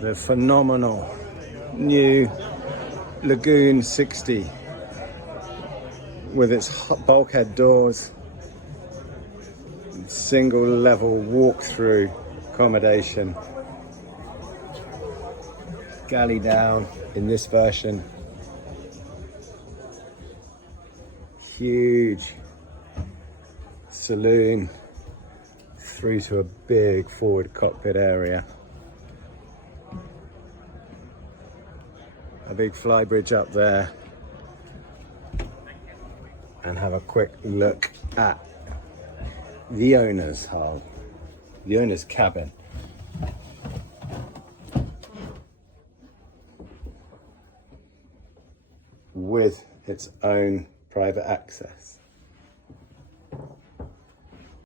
the phenomenal new Lagoon 60 with its bulkhead doors, single level walk-through accommodation, galley down in this version, huge saloon through to a big forward cockpit area, a big flybridge up there, and have a quick look at the owner's hull, the owner's cabin. With its own private access.